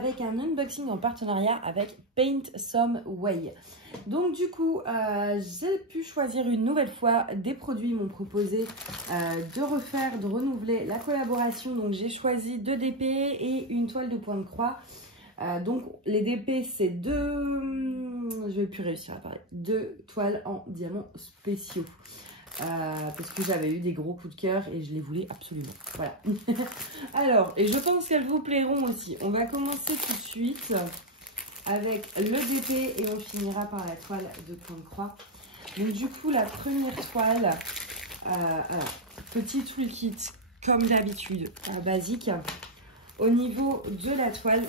avec un unboxing en partenariat avec Paint Some Way. Donc du coup, j'ai pu choisir une nouvelle fois des produits. Ils m'ont proposé de renouveler la collaboration. Donc j'ai choisi 2 DP et une toile de point de croix. Donc les DP c'est je vais plus réussir à parler, 2 toiles en diamants spéciaux. Parce que j'avais eu des gros coups de cœur et je les voulais absolument. Voilà. Alors, et je pense qu'elles vous plairont aussi. On va commencer tout de suite avec le DP et on finira par la toile de point de croix. Donc du coup, la première toile, petit toolkit comme d'habitude, basique. Au niveau de la toile,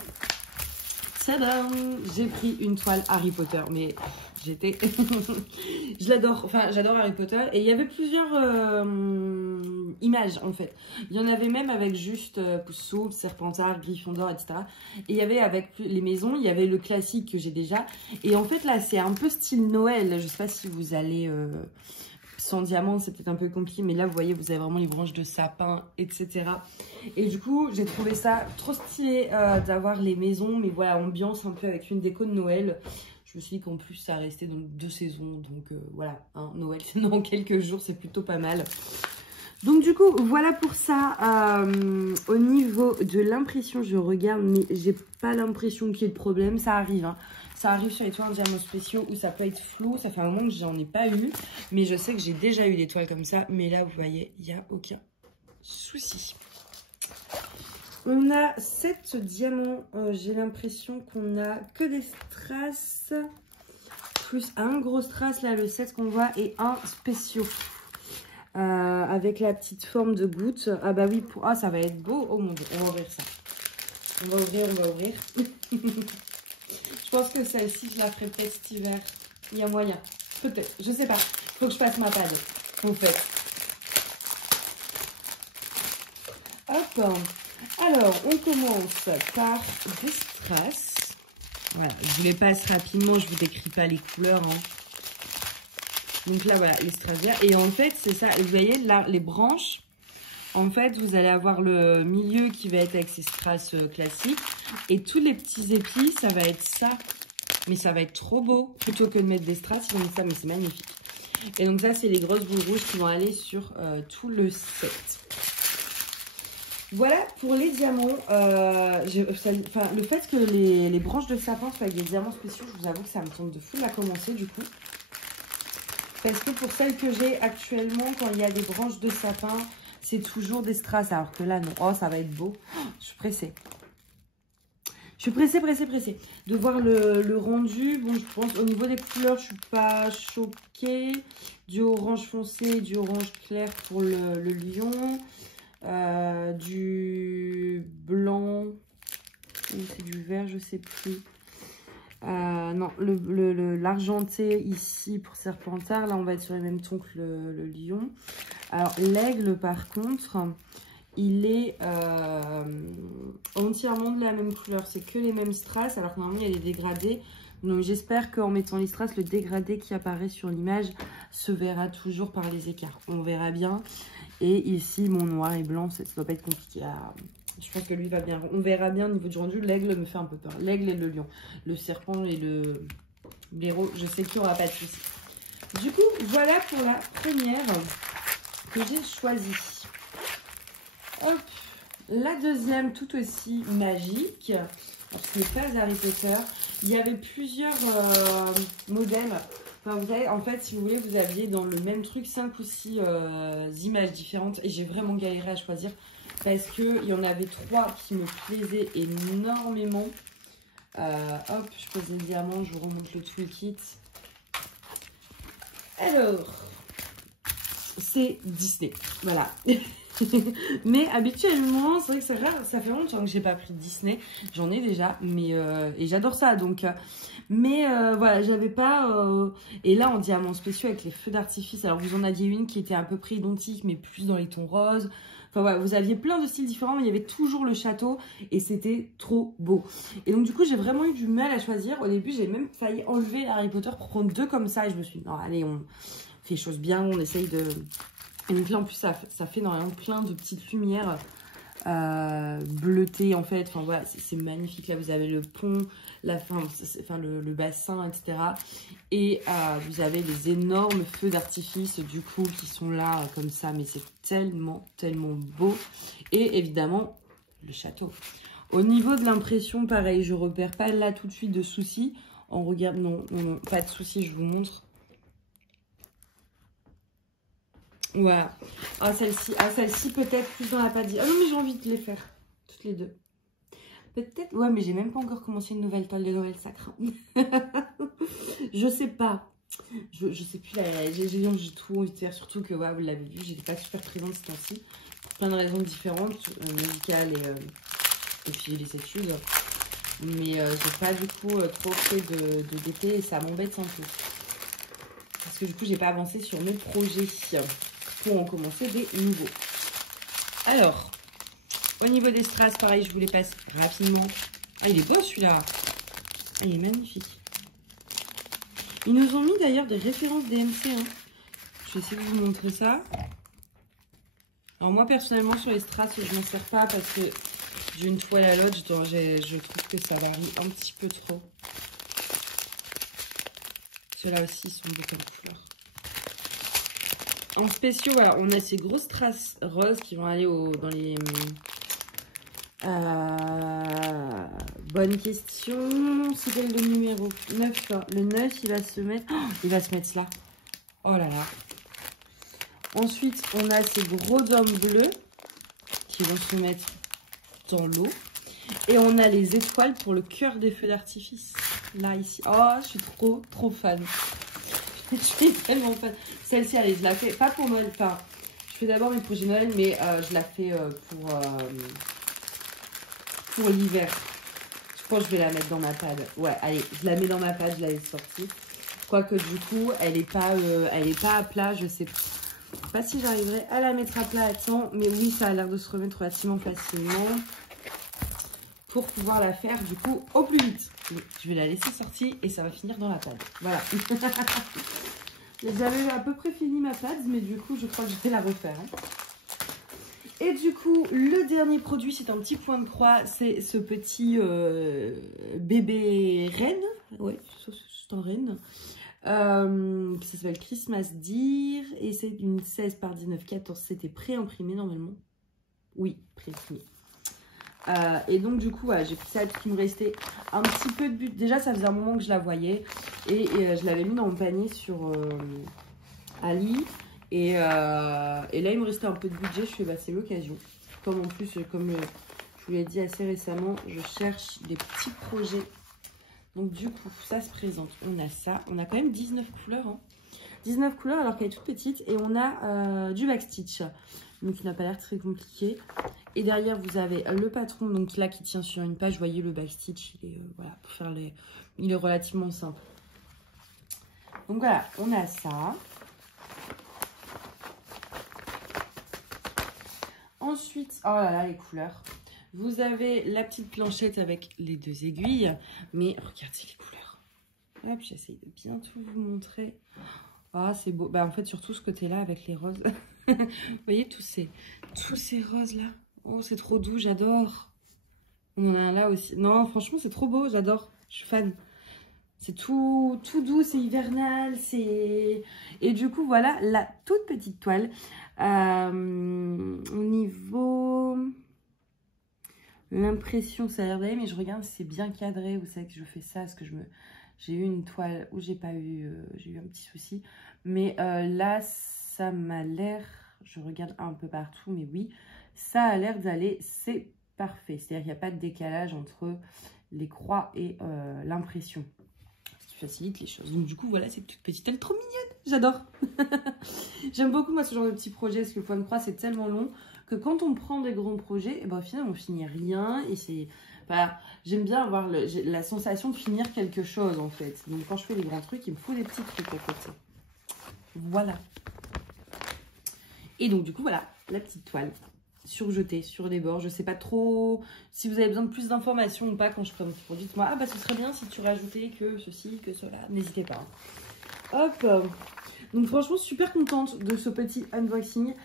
tadam, j'ai pris une toile Harry Potter, mais j'étais... je l'adore, enfin j'adore Harry Potter. Et il y avait plusieurs images en fait. Il y en avait même avec juste Pousseau, Serpentard, Gryffondor, etc. Et il y avait avec les maisons, il y avait le classique que j'ai déjà. Et en fait là c'est un peu style Noël, je sais pas si vous allez... sans diamant, c'est peut-être un peu compliqué, mais là, vous voyez, vous avez vraiment les branches de sapin, etc. Et du coup, j'ai trouvé ça trop stylé d'avoir les maisons, mais voilà, ambiance un peu avec une déco de Noël. Je me suis dit qu'en plus, ça restait dans 2 saisons, donc voilà, hein, Noël, c'est dans quelques jours, c'est plutôt pas mal. Donc du coup, voilà pour ça. Au niveau de l'impression, je regarde, mais j'ai pas l'impression qu'il y ait de problème, ça arrive, hein. Ça arrive sur les toiles en diamants spéciaux où ça peut être flou. Ça fait un moment que j'en ai pas eu. Mais je sais que j'ai déjà eu des toiles comme ça. Mais là, vous voyez, il n'y a aucun souci. On a 7 diamants. J'ai l'impression qu'on a que des strass. Plus un gros strass, là, le 7 qu'on voit. Et un spéciaux. Avec la petite forme de goutte. Ah bah oui, ça va être beau. Oh mon dieu, on va ouvrir ça. On va ouvrir. Je pense que celle-ci, je la ferai peut-être cet hiver. Il y a moyen. Peut-être. Je sais pas. Faut que je passe ma pad. En fait. Hop. Alors, on commence par des strass. Voilà. Je vous les passe rapidement. Je vous décris pas les couleurs. Hein. Donc là, voilà, les strass verts. Et en fait, c'est ça. Vous voyez, là, les branches. En fait, vous allez avoir le milieu qui va être avec ces strass classiques. Et tous les petits épis, ça va être ça. Mais ça va être trop beau. Plutôt que de mettre des strass, ils vont mettre ça, mais c'est magnifique. Et donc ça, c'est les grosses boules rouges qui vont aller sur tout le set. Voilà pour les diamants. Le fait que les branches de sapin soient avec des diamants spéciaux, je vous avoue que ça me tente de fou de la commencer du coup. Parce que pour celles que j'ai actuellement, quand il y a des branches de sapin... c'est toujours des strass, alors que là, non. Oh, ça va être beau. Oh, je suis pressée. Je suis pressée de voir le rendu. Bon, je pense au niveau des couleurs, je suis pas choquée. Du orange foncé, du orange clair pour le lion. Du blanc. Ou c'est du vert, je sais plus. Non, l'argenté ici pour Serpentard. Là, on va être sur les mêmes tons que le lion. Alors, l'aigle, par contre, il est entièrement de la même couleur. C'est que les mêmes strass, alors que normalement, il y a des dégradés. Donc, j'espère qu'en mettant les strass, le dégradé qui apparaît sur l'image se verra toujours par les écarts. On verra bien. Et ici, mon noir et blanc, ça ne doit pas être compliqué à... Je pense que lui va bien. On verra bien au niveau du rendu. L'aigle me fait un peu peur. L'aigle et le lion. Le serpent et le blaireau, je sais qu'il n'y aura pas de souci. Du coup, voilà pour la première que j'ai choisie. Hop. La deuxième, tout aussi magique. Alors, ce n'est pas Harry Potter. Il y avait plusieurs modèles. Enfin, vous savez, en fait, si vous voulez, vous aviez dans le même truc 5 ou 6 images différentes. Et j'ai vraiment galéré à choisir. Parce qu'il y en avait 3 qui me plaisaient énormément. Hop, je pose les diamants, je vous remonte le toolkit. Alors, c'est Disney. Voilà. Mais habituellement, c'est vrai que c'est rare, ça fait longtemps que j'ai pas pris de Disney. J'en ai déjà, mais et j'adore ça. Donc, voilà, j'avais pas. Et là, en diamants spéciaux avec les feux d'artifice. Alors, vous en aviez une qui était à peu près identique, mais plus dans les tons roses. Enfin voilà, vous aviez plein de styles différents, mais il y avait toujours le château et c'était trop beau. Et donc du coup, j'ai vraiment eu du mal à choisir. Au début, j'ai même failli enlever Harry Potter pour prendre 2 comme ça. Et je me suis dit, non, allez, on fait les choses bien, on essaye de... Et donc là, en plus, ça fait normalement plein de petites lumières bleuté en fait. Enfin voilà, c'est magnifique. Là, vous avez le pont, le bassin, etc. Et vous avez des énormes feux d'artifice du coup qui sont là comme ça. Mais c'est tellement, tellement beau. Et évidemment, le château. Au niveau de l'impression, pareil, je repère pas là tout de suite de soucis. On regarde, non, pas de soucis, je vous montre. Voilà. Ah, celle-ci peut-être plus dans la pâte. Ah non, mais j'ai envie de les faire. Toutes les deux. Peut-être. Ouais, mais j'ai même pas encore commencé une nouvelle toile de Noël, ça craint. Je sais pas. Je sais plus. J'ai tout envie de faire. Surtout que, ouais, vous l'avez vu, j'étais pas super présente ce temps-ci. Pour plein de raisons différentes, médicales et puis les études. Mais j'ai pas du coup trop fait de d'été et ça m'embête un peu. Parce que du coup, j'ai pas avancé sur mes projets pour en commencer des nouveaux. Alors, au niveau des strass, pareil, je vous les passe rapidement. Ah, il est beau celui-là. Ah, il est magnifique. Ils nous ont mis d'ailleurs des références DMC. Hein. Je vais essayer de vous montrer ça. Alors moi, personnellement, sur les strass, je m'en sers pas parce que d'une toile à l'autre, je trouve que ça varie un petit peu trop. Ceux-là aussi sont de quelle couleur? En spéciaux, voilà, on a ces grosses traces roses qui vont aller dans les... bonne question. C'est quel le numéro 9? Le 9, il va se mettre... Oh, il va se mettre là. Oh là là. Ensuite, on a ces gros hommes bleus qui vont se mettre dans l'eau. Et on a les étoiles pour le cœur des feux d'artifice. Là, ici. Oh, je suis trop, trop fan. Je suis tellement fan. Celle-ci, allez, je la fais pas pour Noël. Enfin, je fais d'abord mes projets Noël, mais je la fais pour l'hiver. Je pense que je vais la mettre dans ma pad. Ouais, allez, je la mets dans ma pad, je l'avais sortie. Quoique, du coup, elle est pas à plat. Je sais pas si j'arriverai à la mettre à plat à temps. Mais oui, ça a l'air de se remettre relativement facilement. Pour pouvoir la faire, du coup, au plus vite. Je vais la laisser sortir et ça va finir dans la pad. Voilà. J'avais à peu près fini ma pad, mais du coup, je crois que je vais la refaire. Hein. Et du coup, le dernier produit, c'est un petit point de croix. C'est ce petit bébé reine. Ouais, c'est un reine. Ça s'appelle Christmas Deer. Et c'est une 16 par 19,14. C'était pré-imprimé normalement. Oui, pré-imprimé. Et donc du coup voilà, j'ai pris ça parce qu'il me restait un petit peu de but. Déjà ça faisait un moment que je la voyais et je l'avais mis dans mon panier sur Ali et là il me restait un peu de budget. Je fais bah c'est l'occasion. Comme en plus comme je vous l'ai dit assez récemment, je cherche des petits projets. Donc du coup ça se présente. On a ça, on a quand même 19 couleurs hein. 19 couleurs alors qu'elle est toute petite et on a du backstitch. Donc il n'a pas l'air très compliqué. Et derrière vous avez le patron donc là qui tient sur une page. Vous voyez le backstitch, il est, voilà, pour faire les... il est relativement simple. Donc voilà, on a ça. Ensuite, oh là là les couleurs. Vous avez la petite planchette avec les deux aiguilles. Mais regardez les couleurs. Hop, j'essaye de bien tout vous montrer. Ah, c'est beau. Bah, en fait, surtout ce côté-là avec les roses. Vous voyez, tous ces roses-là. Oh, c'est trop doux, j'adore. On en a un là aussi. Non, franchement, c'est trop beau, j'adore. Je suis fan. C'est tout doux, c'est hivernal. Et du coup, voilà la toute petite toile. Au niveau... L'impression, ça a l'air d'aller, mais je regarde si c'est bien cadré. Vous savez que je fais ça parce que j'ai eu une toile où j'ai eu un petit souci. Mais là, ça m'a l'air, je regarde un peu partout, mais oui, ça a l'air d'aller, c'est parfait. C'est-à-dire qu'il n'y a pas de décalage entre les croix et l'impression. Ce qui facilite les choses. Donc du coup, voilà, cette toute petite, elle est trop mignonne. J'adore. J'aime beaucoup, moi, ce genre de petits projets, parce que le point de croix, c'est tellement long que quand on prend des grands projets, et ben, au final, on finit rien. Et c'est... Voilà, j'aime bien avoir la sensation de finir quelque chose, en fait. Donc quand je fais les grands trucs, il me faut des petits trucs à côté. Voilà. Et donc, du coup, voilà, la petite toile surjetée sur les bords. Je sais pas trop si vous avez besoin de plus d'informations ou pas quand je présente ce produit. Dites-moi, ah bah ce serait bien si tu rajoutais que ceci, que cela. N'hésitez pas. Hop. Donc, franchement, super contente de ce petit unboxing.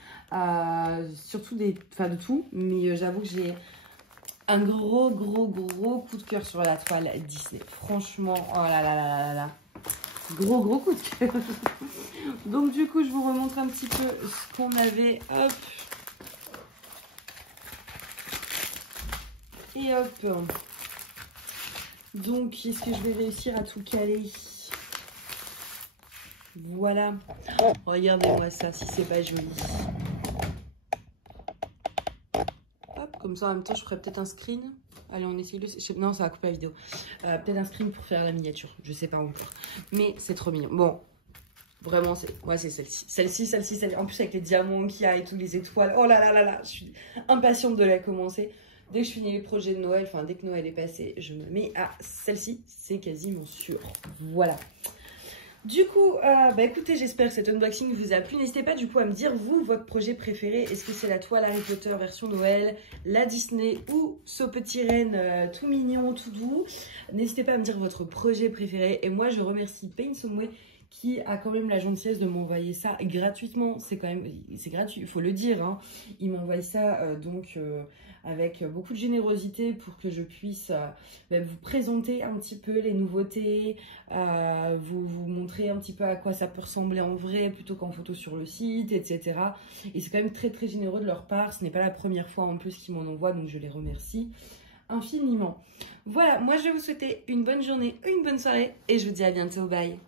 surtout de tout, mais j'avoue que j'ai un gros coup de cœur sur la toile Disney. Franchement, oh là là là là là. Gros coup de cœur. Donc du coup, je vous remontre un petit peu ce qu'on avait. Hop. Et hop. Donc, est-ce que je vais réussir à tout caler? Voilà. Regardez-moi ça, si c'est pas joli. Hop, comme ça en même temps, je ferai peut-être un screen. Allez, on essaye le... Non, ça va couper la vidéo. Peut-être un screen pour faire la miniature. Je sais pas encore. Mais c'est trop mignon. Bon, vraiment, c'est celle-ci. Celle-ci. En plus, avec les diamants qu'il y a et tous les étoiles. Oh là là là là. Je suis impatiente de la commencer. Dès que je finis les projets de Noël, enfin, dès que Noël est passé, je me mets à celle-ci. C'est quasiment sûr. Voilà. Du coup, écoutez, j'espère que cet unboxing vous a plu. N'hésitez pas du coup à me dire, vous, votre projet préféré. Est-ce que c'est la toile Harry Potter version Noël, la Disney ou ce petit renne tout mignon, tout doux? N'hésitez pas à me dire votre projet préféré. Et moi, je remercie Paint Some Way qui a quand même la gentillesse de m'envoyer ça gratuitement. C'est gratuit, il faut le dire. Hein. Il m'envoie ça avec beaucoup de générosité pour que je puisse vous présenter un petit peu les nouveautés, vous montrer un petit peu à quoi ça peut ressembler en vrai plutôt qu'en photo sur le site, etc. Et c'est quand même très généreux de leur part. Ce n'est pas la première fois en plus qu'ils m'en envoient, donc je les remercie infiniment. Voilà, moi je vais vous souhaiter une bonne journée, une bonne soirée et je vous dis à bientôt. Bye.